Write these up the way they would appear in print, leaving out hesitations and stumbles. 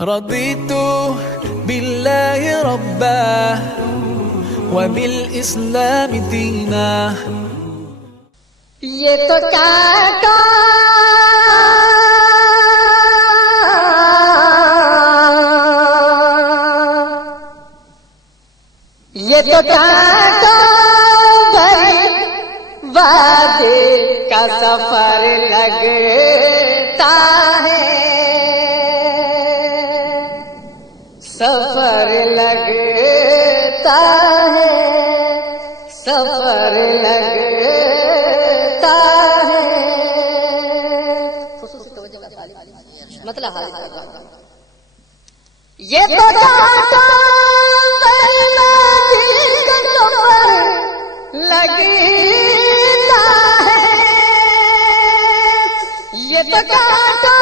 رضيت بالله ربا وبالإسلام دينا. یہ تو کاٹا وادی کا سفر لگتا ہے، سفر لگتا ہے، سفر لگتا ہے. مطلب یہ تو کاٹا لگتا ہے، یہ تو کاٹا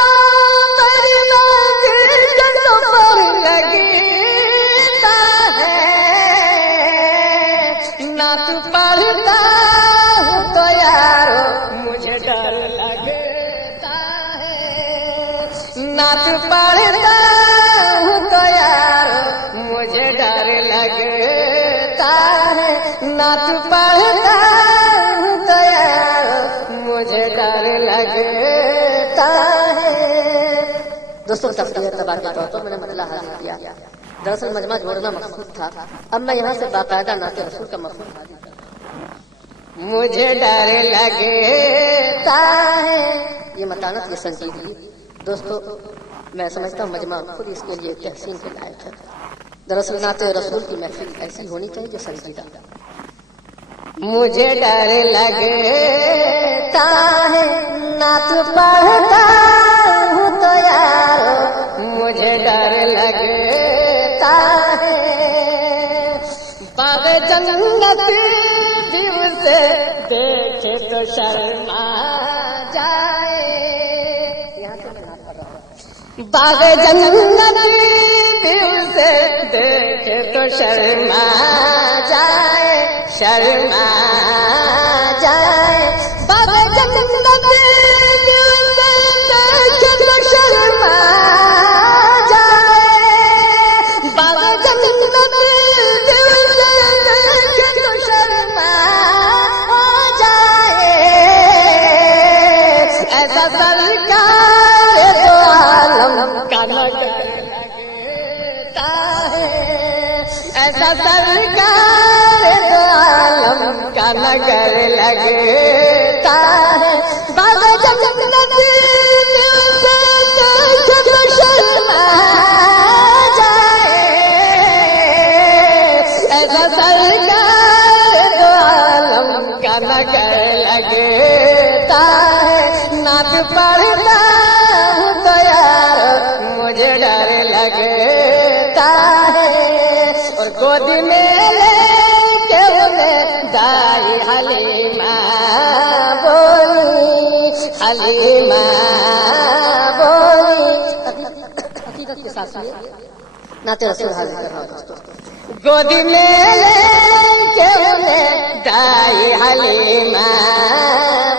سفر لگتا ہے. نعت پڑھتا ہوں تو یارو مجھے ڈر لگتا ہے، نعت پڑھتا ہوں تو یارو مجھے ڈر لگتا ہے، نعت پڑھتا ہوں تو یارو مجھے ڈر لگتا ہے. دوستوں تفریح اعتبار کے طور پر میں نے مطلع حاضر کیا. دراصل مجمع جوڑنا مقصود تھا، اب میں یہاں سے باقاعدہ نعت رسول کا مفہوم حاضر کرتا ہوں. مجھے ڈر لگتا ہے، یہ متانت، یہ سنجیدگی. دوستو میں سمجھتا ہوں مجمع خود اس کے لیے تحسین کے لائق ہے. دراصل نعت رسول کی محفل ایسی ہونی چاہیے جو سنجیدہ. مجھے ڈر لگتا ہے، نعت پڑھتا ہوں تو یارو مجھے ڈر لگتا ہے. باغ جنت بھی اسے دیکھے تو شرما جائے. باغ جنت بھی اسے دیکھے تو شرما جائے، شرما جائے. باغ جنت بھی اسے دیکھے تو شرما جائے، باغ جنت بھی اسے دیکھے تو شرما جائے. ایسا سرکار تو عالم کا نگر لگتا ہے، ایسا سرکار تو عالم کا نگر لگتا ہے. باغ جنت بھی اسے دیکھے تو شرما جائے، ایسا سرکار تو عالم کا نگر لگتا ہے. نعت پڑھتا ہوں تو یار مجھے ڈر لگتا ہے. اور گود میں لے کے انہیں دائی حلیمہ بولی، حلیمہ بولی. حقیقت کے ساتھ نعت رسول حاضر کر رہا ہوں دوستو. گود میں لے کے انہیں دائی حلیمہ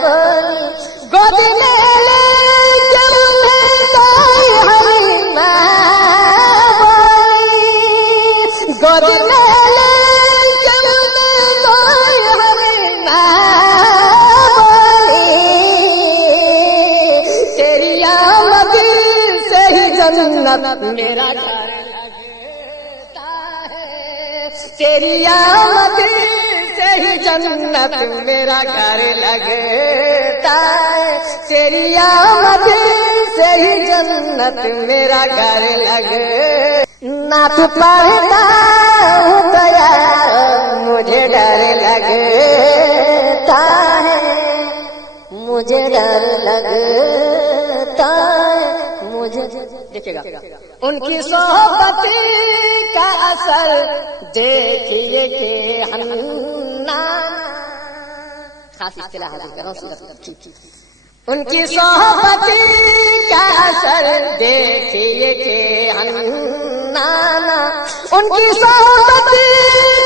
بولی، گود میں لے کے انہیں دائی حلیمہ بولی، گود میں لے کے انہیں دائی حلیمہ بولی. تیری آمد سے ہی جنت میرا گھر لگتا ہے، تیری آمد سے ہی جنت میرا گھر لگتا ہے، تیری آمد سے ہی جنت میرا گھر لگتا. نعت پڑھتا ہوں تو یار مجھے ڈر لگتا ہے، مجھے ڈر لگتا ہے. مجھے دیکھیے گا ان کی صحبت کا اثر دیکھیے کہ ہننا. خاص اصطلاح حاضر کر رہا ہوں. ان کی صحبت کا اثر دیکھیے کہ ہننا، ان کی صحبت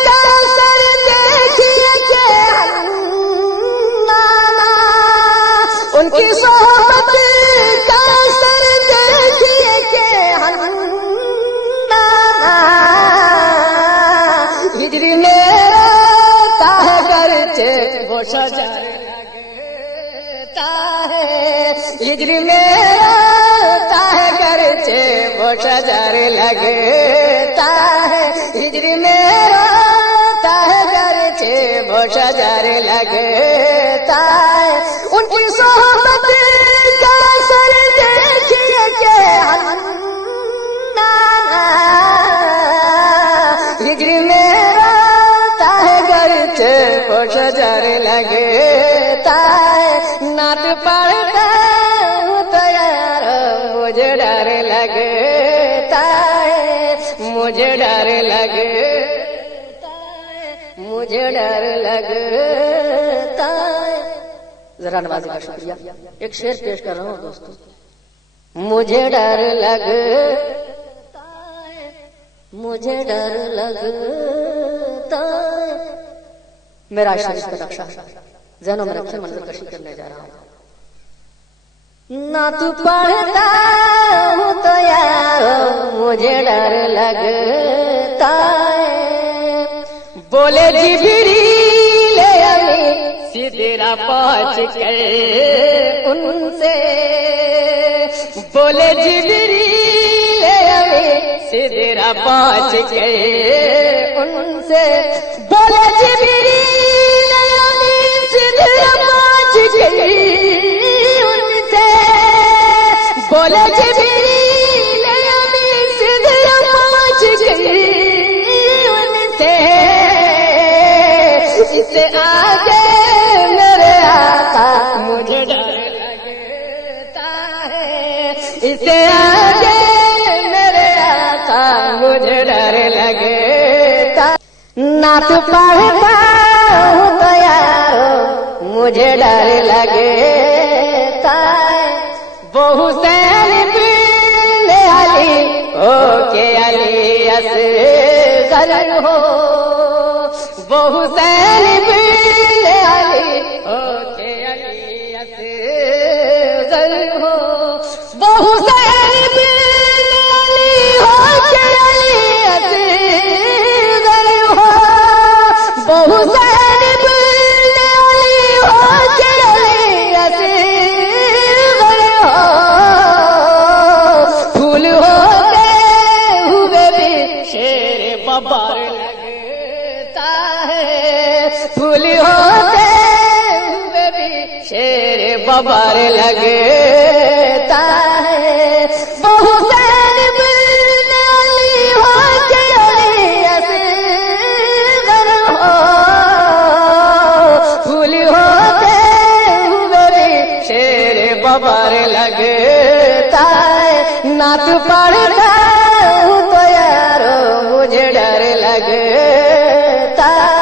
کا اثر دیکھیے کہ ہننا، ان کی صحبت کا اثر دیکھیے کہ ہننا. ہجر میں روتا ہے گرچہ وہ شجر لگتا ہے ہجر میں روتا ہے گرچہ وہ شجر لگتا ہے ان کی صحبت کا سر دیکھیے کہ ہجر میں روتا ہے گرچہ وہ شجر لگتا ہے نعت پڑھتا ہوں تو یار مجھے ڈر لگتا ہے مجھے ڈر لگتا ہے مجھے ڈر لگتا ہے ذرا نوازی کا شکریہ ایک شعر پیش کر رہا ہوں دوستو مجھے ڈر لگتا ہے مجھے ڈر لگتا ہے میرا شریف کا نقشہ ذہنوں میں رکھے منظر کشی کرنے جا رہا ہوں نہ تو پڑھتا ہوں تو یار مجھے ڈر لگتا ہے بولے جبریل امی سدرا پہنچ کر ان سے بولے جبریل امی سدرا پہنچ کر ان سے بولے جبریل امی سدرا پہنچ گئی ان سے بولے جبریل امی سدرا پہنچ گئی ان سے اس سے آگے میرے آقا مجھے ڈر لگتا ہے اس سے آگے میرے آقا مجھے ڈر لگتا نعت پڑھتا ہوں تو یار مجھے ڈر لگتا ہے وہ حسین بن علی ہو کہ علی اصغر ہو وہ حسین بن علی ہو کہ علی اصغر ہو وہ حسین بن علی ہو کہ علی اصغر ہو وہ حسین بن علی ہو کہ علی اصغر ہو پھول ہوتے ہوئے بھی شیر ببر لگتا ہے پھول ہوتے ہوئے بھی شیر ببر لگتا ہے وہ حسین بن علی ہو کہ علی اصغر ہو پھول ہوتے ہوئے بھی شیر ببر لگتا ہے نعت پڑھتا